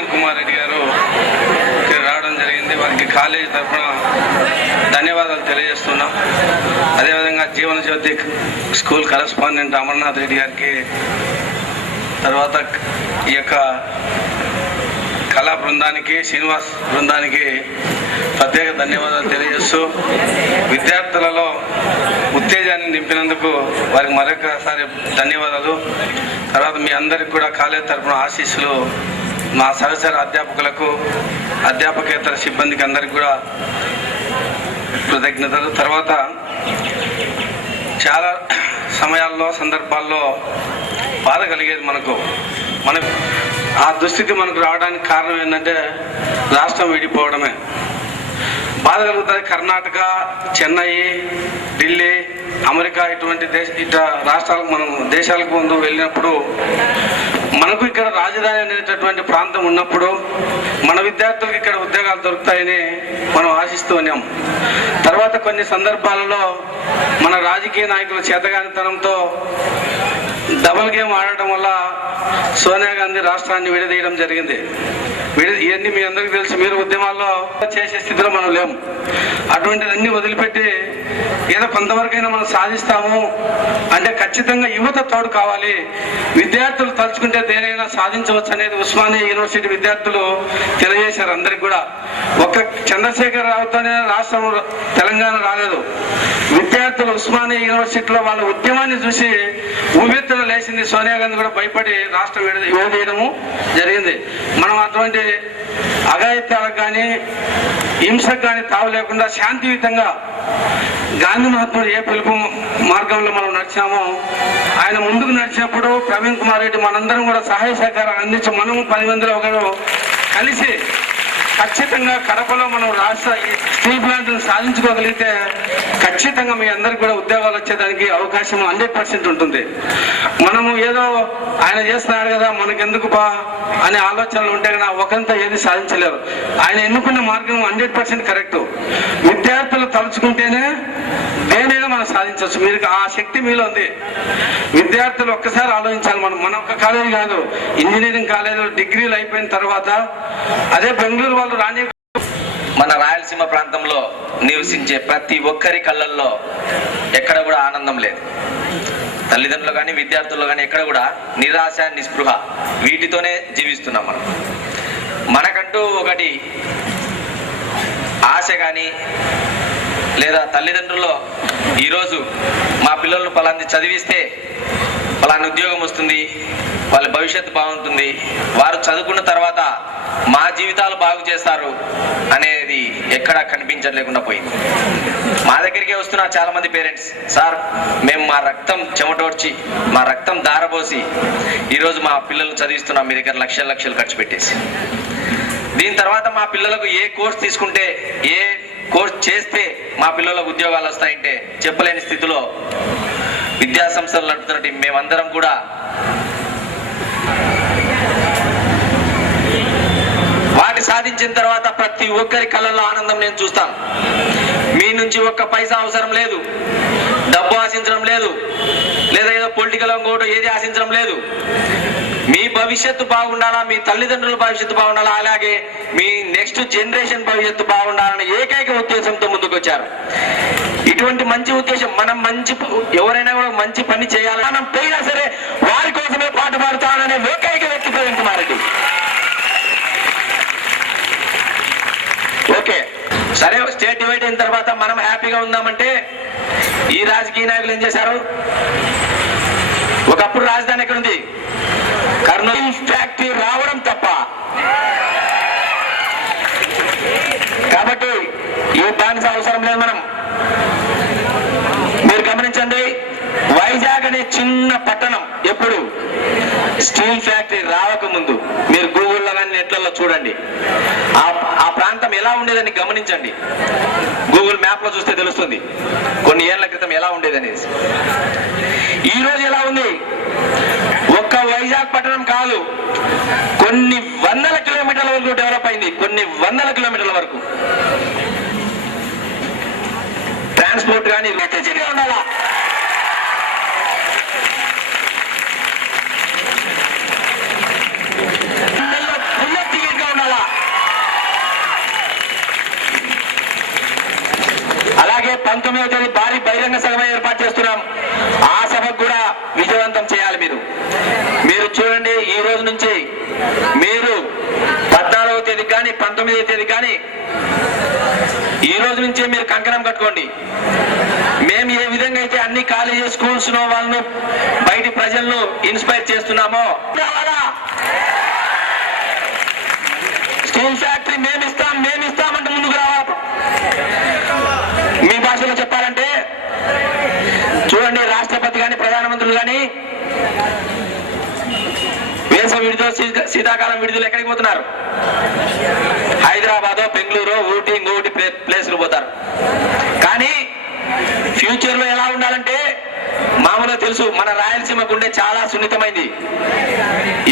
ప్రవీణ్ కుమార్ రెడ్డి గారు రావడం జరిగింది. వారికి కాలేజీ తరఫున ధన్యవాదాలు తెలియజేస్తున్నాం. అదేవిధంగా జీవన జ్యోతి స్కూల్ కరెస్పాండెంట్ అమర్నాథ్ రెడ్డి గారికి, తర్వాత ఈ యొక్క కళా బృందానికి, శ్రీనివాస్ బృందానికి ప్రత్యేక ధన్యవాదాలు తెలియజేస్తూ విద్యార్థులలో ఉత్తేజాన్ని నింపినందుకు వారికి మరొకసారి ధన్యవాదాలు. తర్వాత మీ అందరికి కూడా కాలేజీ తరఫున ఆశీస్సులు. మా సహచర అధ్యాపకులకు, అధ్యాపకేతర సిబ్బందికి అందరికీ కూడా కృతజ్ఞతలు. తర్వాత చాలా సమయాల్లో, సందర్భాల్లో బాధ కలిగేది మన ఆ దుస్థితి మనకు రావడానికి కారణం ఏంటంటే రాష్ట్రం విడిపోవడమే. బాధ కలుగుతుంది. కర్ణాటక, చెన్నై, ఢిల్లీ, అమెరికా ఇటువంటి రాష్ట్రాలకు మనం దేశాలకు ముందు వెళ్ళినప్పుడు మనకు ఇక్కడ రాజధాని అనేటటువంటి ప్రాంతం ఉన్నప్పుడు మన విద్యార్థులకు ఇక్కడ ఉద్యోగాలు దొరుకుతాయని మనం ఆశిస్తూ ఉన్నాం. తర్వాత కొన్ని సందర్భాలలో మన రాజకీయ నాయకుల చేతగానితనంతో డబుల్ గేమ్ ఆడటం వల్ల సోనియా గాంధీ రాష్ట్రాన్ని విడదీయడం జరిగింది. ఇవన్నీ మీ అందరికీ తెలుసు. మీరు ఉద్యమాల్లో చేసే స్థితిలో మనం లేము. అటువంటిదన్నీ వదిలిపెట్టి ఏదో కొంతవరకైనా మనం సాధిస్తాము అంటే ఖచ్చితంగా యువత తోడు కావాలి. విద్యార్థులు తలుచుకుంటే దేనైనా సాధించవచ్చు అనేది ఉస్మానియా యూనివర్సిటీ విద్యార్థులు తెలియజేశారు అందరికి కూడా. ఒక్క చంద్రశేఖర్ రావుతోనే రాష్ట్రం తెలంగాణ రాలేదు. విద్యార్థులు ఉస్మానియా యూనివర్సిటీలో వాళ్ళ ఉద్యమాన్ని చూసి ఉవ్వెత్తున లేచింది. సోనియా గాంధీ కూడా భయపడి రాష్ట్రం విడదీయడము జరిగింది. మనం అటువంటి అఘాయిత్యాలకు కానీ, హింసకు కానీ తావు లేకుండా శాంతియుతంగా గాంధీ మహాత్ముడు ఏ పిలుపు మార్గంలో మనం నడిచామో ఆయన ముందుకు నడిచినప్పుడు ప్రవీణ్ కుమార్ రెడ్డి మనందరం కూడా సహాయ సహకారాలు అందించి మనము 10 మందిలో ఒకరు కలిసి ఖచ్చితంగా కడపలో మనం రాష్ట్ర స్టీల్ ప్లాంట్ను సాధించుకోగలిగితే ఖచ్చితంగా మీ అందరికి కూడా ఉద్యోగాలు వచ్చేదానికి అవకాశం 100% ఉంటుంది. మనము ఏదో ఆయన చేస్తున్నాడు కదా మనకెందుకు అనే ఆలోచనలు ఉంటే కన్నా ఒకంతా ఏది సాధించలేరు. ఆయన ఎన్నుకున్న మార్గం 100% కరెక్ట్. విద్యార్థులు తలుచుకుంటేనే దేనైనా మనం సాధించవచ్చు. మీరు ఆ శక్తి మీలో ఉంది. విద్యార్థులు ఒక్కసారి ఆలోచించాలి. మన ఒక్క కాలేజీ కాదు, ఇంజనీరింగ్ కాలేజీలు డిగ్రీలు అయిపోయిన తర్వాత అదే బెంగళూరు వాళ్ళు రాని మన రాయలసీమ ప్రాంతంలో నివసించే ప్రతి ఒక్కరి కళ్ళల్లో ఎక్కడ కూడా ఆనందం లేదు. తల్లిదండ్రులు కానీ, విద్యార్థులు కానీ ఎక్కడ కూడా నిరాశ, నిస్పృహ వీటితోనే జీవిస్తున్నాం మనం. మనకంటూ ఒకటి ఆశ కానీ లేదా తల్లిదండ్రుల్లో ఈరోజు మా పిల్లలను పలాంటి చదివిస్తే పలానా ఉద్యోగం వస్తుంది, వాళ్ళ భవిష్యత్తు బాగుంటుంది, వారు చదువుకున్న తర్వాత మా జీవితాలు బాగు చేస్తారు అనేది ఎక్కడా కనిపించలేకుండా పోయింది. మా దగ్గరికే వస్తున్నారు చాలా మంది పేరెంట్స్. సార్, మేము మా రక్తం చెమటోడ్చి, మా రక్తం దారబోసి ఈరోజు మా పిల్లలను చదివిస్తున్నాం మీ దగ్గర లక్షలు ఖర్చు పెట్టేసి. దీని తర్వాత మా పిల్లలకు ఏ కోర్స్ తీసుకుంటే, ఏ కోర్స్ చేస్తే మా పిల్లలకు ఉద్యోగాలు వస్తాయంటే చెప్పలేని స్థితిలో విద్యా సంస్థలు నడుపుతున్నట్టు మేమందరం కూడా వాటి సాధించిన తర్వాత ప్రతి ఒక్కరి కళ్ళల్లో ఆనందం నేను చూస్తాను. మీ నుంచి ఒక్క పైసా అవసరం లేదు, డబ్బు ఆశించడం లేదు, లేదా ఏదో పొలిటికల్ ఇంకోటి ఏది ఆశించడం లేదు. మీ భవిష్యత్తు బాగుండాలా, మీ తల్లిదండ్రుల భవిష్యత్తు బాగుండాలా, అలాగే మీ నెక్స్ట్ జనరేషన్ భవిష్యత్తు బాగుండాలనే ఏకైక ఉద్దేశంతో ముందుకు వచ్చారు. ఇటువంటి మంచి ఉద్దేశం, మనం ఎవరైనా కూడా మంచి పని చేయాలి, మనం పోయినా సరే వారి కోసమే పాటు పాడుతాననే ఏకైక వ్యక్తి ప్రవీణ్ కుమార్ రెడ్డి. ఓకే, సరే, స్టేట్ డివైడ్ అయిన తర్వాత మనం హ్యాపీగా ఉందామంటే ఈ రాజకీయ నాయకులు ఏం చేశారు? ఒకప్పుడు రాజధాని ఎక్కడుంది? కర్నూలు ఫ్యాక్టరీ రావడం తప్ప. కాబట్టి ఈ బానిస అవసరం లేదు. మనం మీరు గమనించండి, వైజాగ్ అనే చిన్న పట్టణం ఎప్పుడు స్టీల్ ఫ్యాక్టరీ రావకముందు మీరు గూగుల్లో కానీ నెట్లలో చూడండి, ఆ ప్రాంతం ఎలా ఉండేదని గమనించండి. గూగుల్ మ్యాప్ లో చూస్తే తెలుస్తుంది కొన్ని ఏళ్ల క్రితం ఎలా ఉండేదనేసి. ఈ రోజు ఎలా ఉంది? ఒక్క వైజాగ్ పట్టణం కాదు, కొన్ని వందల కిలోమీటర్ల వరకు డెవలప్ అయింది. కొన్ని వందల కిలోమీటర్ల వరకు ట్రాన్స్పోర్ట్ కానీ ఉండాలా. బుల్లెట్ టికెట్ 19వ తేదీ భారీ బహిరంగ సభ ఏర్పాటు చేస్తున్నాం. ఆ సభకు కూడా విజయవంతం చేయాలి. మీరు చూడండి, ఈ రోజు నుంచి మీరు 14వ తేదీ కానీ 19వ తేదీ కానీ ఈ రోజు నుంచే మీరు కంకణం కట్టుకోండి. మేము ఏ విధంగా అయితే అన్ని కాలేజెస్ స్కూల్స్ లో వాళ్ళను బయటి ప్రజలను ఇన్స్పైర్ చేస్తున్నామో, స్టీల్ ఫ్యాక్టరీ మేమిస్తామంటే ముందుకు రావాలి. మీ భాషలో చెప్పాలంటే చూడండి, రాష్ట్రపతి కానీ ప్రధానమంత్రులు కానీ వేసవి విడుదల శీతాకాలం విడుదల ఎక్కడికి పోతున్నారు? హైదరాబాద్, బెంగళూరు, ఊటీ, ఇంకోటి ప్లేసులు పోతారు. కానీ ఫ్యూచర్ లో ఎలా ఉండాలంటే, మామూలుగా తెలుసు మన రాయలసీమ గుండె చాలా సున్నితమైంది.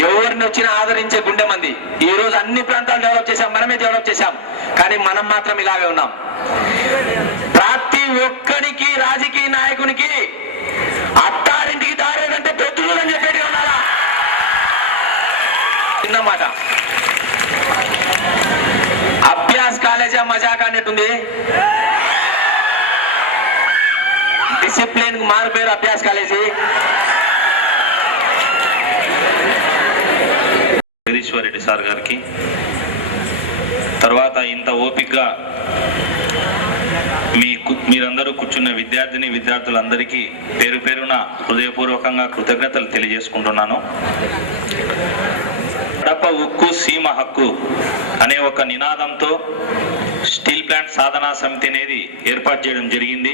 ఎవరిని వచ్చినా ఆదరించే గుండె మంది. ఈ రోజు అన్ని ప్రాంతాలు డెవలప్ చేశాం, మనమే డెవలప్ చేశాం. కానీ మనం మాత్రం ఇలాగే ఉన్నాం. ప్రతి ఒక్కరికి రాజకీయ నాయకునికి అత్తారింటికి దారేదంటే పెద్దలు అని చెప్పేది ఉన్నారా? చిన్నమాట అభ్యాస్ కాలేజా మజాక్ అన్నట్టుంది. డిసిప్లిన్ మారు పేరు అభ్యాస్ కాలేజీ. జగదీశ్వరరెడ్డి సార్ గారికి, తర్వాత ఇంత ఓపికగా మీరందరూ కూర్చున్న విద్యార్థులందరికీ పేరు పేరున హృదయపూర్వకంగా కృతజ్ఞతలు తెలియజేసుకుంటున్నాను. కడప ఉక్కు సీమ హక్కు అనే ఒక నినాదంతో స్టీల్ ప్లాంట్ సాధనా సమితి అనేది ఏర్పాటు చేయడం జరిగింది.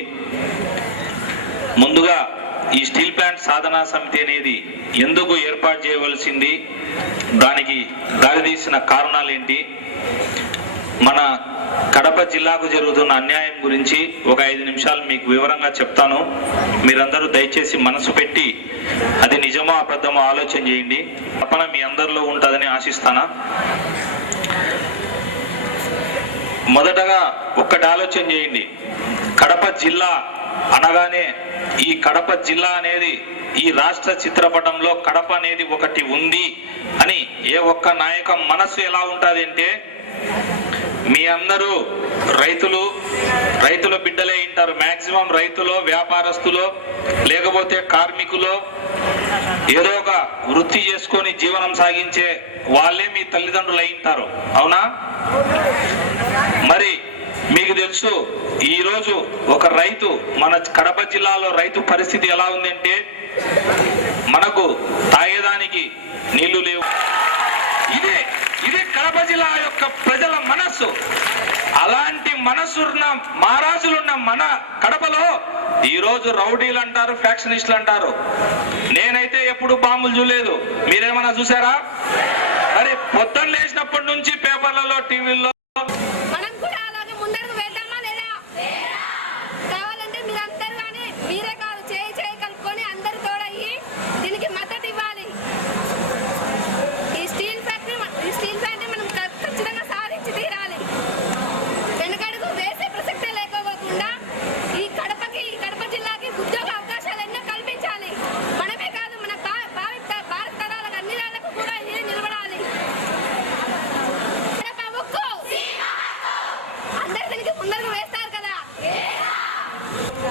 ముందుగా ఈ స్టీల్ ప్లాంట్ సాధనా సమితి అనేది ఎందుకు ఏర్పాటు చేయవలసింది, దానికి దారితీసిన కారణాలు ఏంటి, మన కడప జిల్లాకు జరుగుతున్న అన్యాయం గురించి ఒక 5 నిమిషాలు మీకు వివరంగా చెప్తాను. మీరందరూ దయచేసి మనసు పెట్టి అది నిజమో అబద్ధమో ఆలోచన చేయండి. తప్పన మీ అందరిలో ఉంటుందని ఆశిస్తానా. మొదటగా ఒక్కటి ఆలోచన చేయండి. కడప జిల్లా అనగానే, ఈ కడప జిల్లా అనేది ఈ రాష్ట్ర చిత్రపటంలో కడప అనేది ఒకటి ఉంది అని ఏ ఒక్క నాయకం మనస్సు ఎలా ఉంటుంది అంటే, మీ అందరూ రైతుల బిడ్డలే ఉంటారు. మాక్సిమం రైతులో, వ్యాపారస్తులో, లేకపోతే కార్మికులో, ఏదో ఒక వృత్తి చేసుకొని జీవనం సాగించే వాళ్ళే మీ తల్లిదండ్రులు అయి ఉంటారు. అవునా? మరి మీకు తెలుసు, ఈరోజు ఒక రైతు, మన కడప జిల్లాలో రైతు పరిస్థితి ఎలా ఉందంటే, మనకు తాగేదానికి నీళ్లు లేవు. ఇది కడప జిల్లా యొక్క ప్రజల మనస్సు. అలాంటి మనస్సున్న మహారాజులున్న మన కడపలో ఈరోజు రౌడీలు అంటారు, ఫ్యాక్షనిస్టులు అంటారు. నేనైతే ఎప్పుడు బాంబులు చూడలేదు. మీరేమన్నా చూసారా? మరి పొద్దున్న లేచినప్పటి నుంచి పేపర్లలో, టీవీల్లో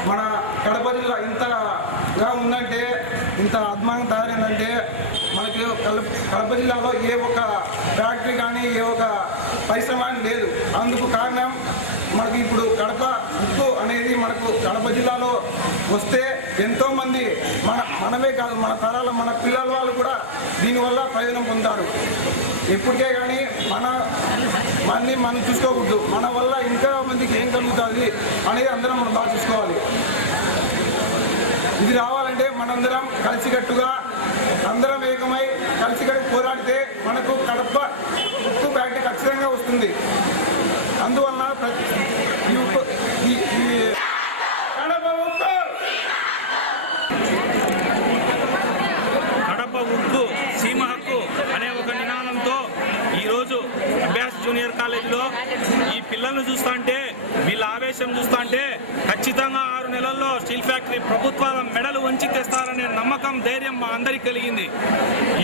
మన కడప జిల్లా ఇంతగా ఉందంటే, ఇంత అద్భుతంగా తయారైందంటే, మనకి కడప జిల్లాలో ఏ ఒక ఫ్యాక్టరీ కానీ ఏ ఒక పరిశ్రమ కానీ లేదు. అందుకు కారణం మనకి ఇప్పుడు కడప ఉక్కు అనేది మనకు కడప జిల్లాలో వస్తే ఎంతోమంది మనమే కాదు, మన తరాల మన పిల్లల వాళ్ళు కూడా దీనివల్ల ప్రయోజనం పొందుతారు. ఎప్పటికే కానీ మనం చూసుకోకూడదు. మన వల్ల ఇంకా మందికి ఏం కలుగుతుంది అనేది అందరం మనం బాగా చూసుకోవాలి. ఇది రావాలంటే మనందరం కలిసికట్టుగా అందరం ఏకమై కలిసికట్టు పోరాడితే మనకు కడప ఉక్కు ఫ్యాక్టరీ ఖచ్చితంగా వస్తుంది. అందువల్ల కడప ఉక్కు సీమ హక్కు అనే ఒక నినాదంతో ఈరోజు అభ్యాస్ జూనియర్ కాలేజీలో ఈ పిల్లలను చూస్తుంటే, వీళ్ళ ఆవేశం చూస్తుంటే ఖచ్చితంగా 6 నెలల్లో స్టీల్ ఫ్యాక్టరీ ప్రభుత్వాల మెడలు వంచి తెస్తారనే నమ్మకం, ధైర్యం మా అందరికీ కలిగింది.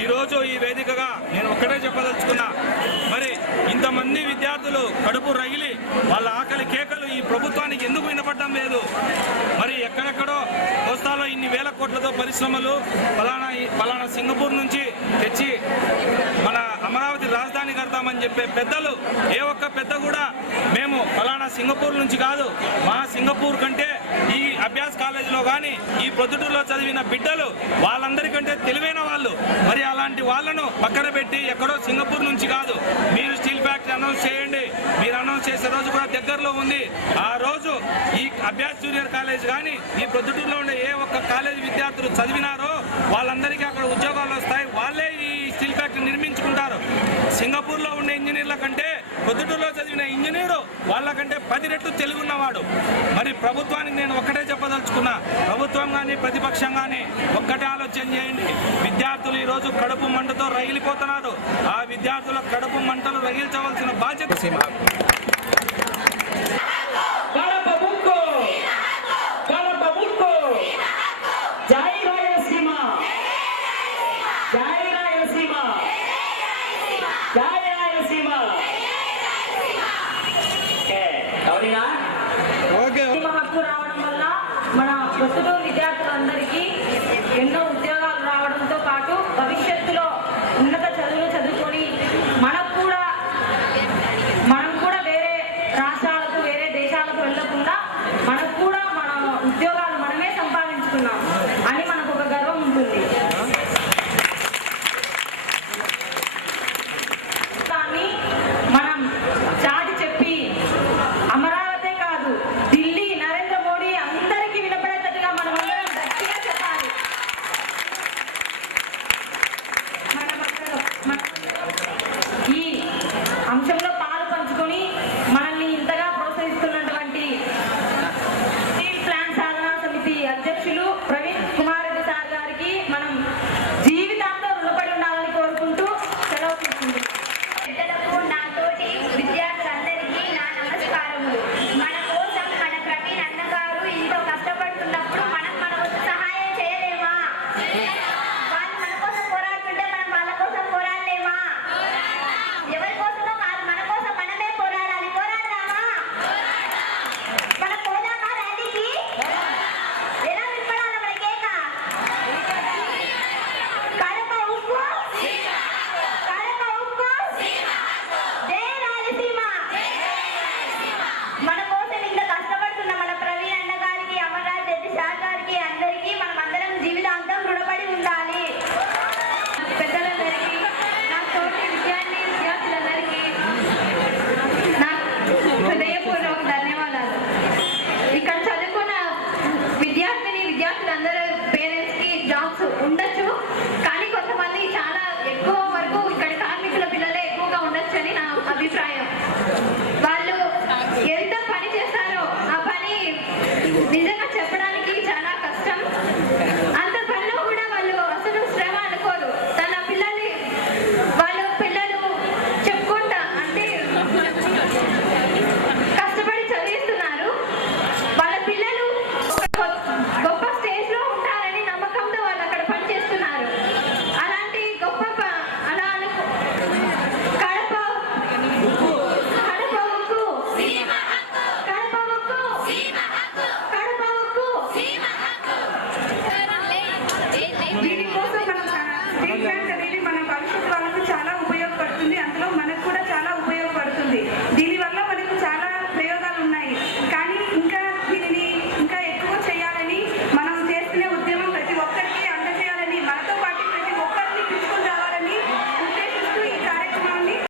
ఈరోజు ఈ వేదికగా నేను ఒక్కటే చెప్పదలుచుకున్నా, మరి ఇంతమంది విద్యార్థులు కడుపు రగిలి వాళ్ళ ఆకలి కేకలు ఈ ప్రభుత్వానికి ఎందుకు వినపడడం లేదు? మరి ఎక్కడెక్కడో కోస్తాలో ఇన్ని వేల కోట్లతో పరిశ్రమలు పలానా సింగపూర్ నుంచి తెచ్చి మన అమరావతి రాజధాని కడతామని చెప్పే పెద్దలు ఏ ఒక్క పెద్ద కూడా మేము ఫలానా సింగపూర్ నుంచి కాదు, మా సింగపూర్ కంటే ఈ అభ్యాస్ కాలేజీలో కానీ ఈ ప్రొద్దుటూరులో చదివిన బిడ్డలు వాళ్ళందరికంటే తెలివైన వాళ్ళు. మరి అలాంటి వాళ్ళను పక్కన పెట్టి ఎక్కడో సింగపూర్ నుంచి కాదు, మీరు స్టీల్ ఫ్యాక్టరీ అనౌన్స్ చేయండి. మీరు అనౌన్స్ చేసే రోజు కూడా దగ్గరలో ఉంది. ఆ రోజు ఈ అభ్యాస్ జూనియర్ కాలేజ్ కానీ ఈ ప్రొద్దుటూరులో ఉండే ఏ ఒక్క కాలేజీ విద్యార్థులు చదివినారో వాళ్ళందరికీ అక్కడ ఉద్యోగాలు వస్తాయి. వాళ్ళే ఈ స్టీల్ ఫ్యాక్టరీ నిర్మించుకుంటారు. సింగపూర్లో ఉండే ఇంజనీర్ల కంటే ప్రొద్దుటూరులో చదివిన ఇంజనీరు వాళ్ళకంటే 10 రెట్లు తెలుగున్నవాడు. మరి ప్రభుత్వానికి నేను ఒక్కటే చెప్పదలుచుకున్నా, ప్రభుత్వం కానీ ప్రతిపక్షం కానీ ఒక్కటే ఆలోచన చేయండి. విద్యార్థులు ఈరోజు కడుపు మంటతో రగిలిపోతున్నారు. ఆ విద్యార్థుల కడుపు మంటలు రగిల్చవలసిన బాధ్యత హక్కు రావడం వల్ల మన ప్రస్తుత విద్యార్థులందరికీ ఎన్నో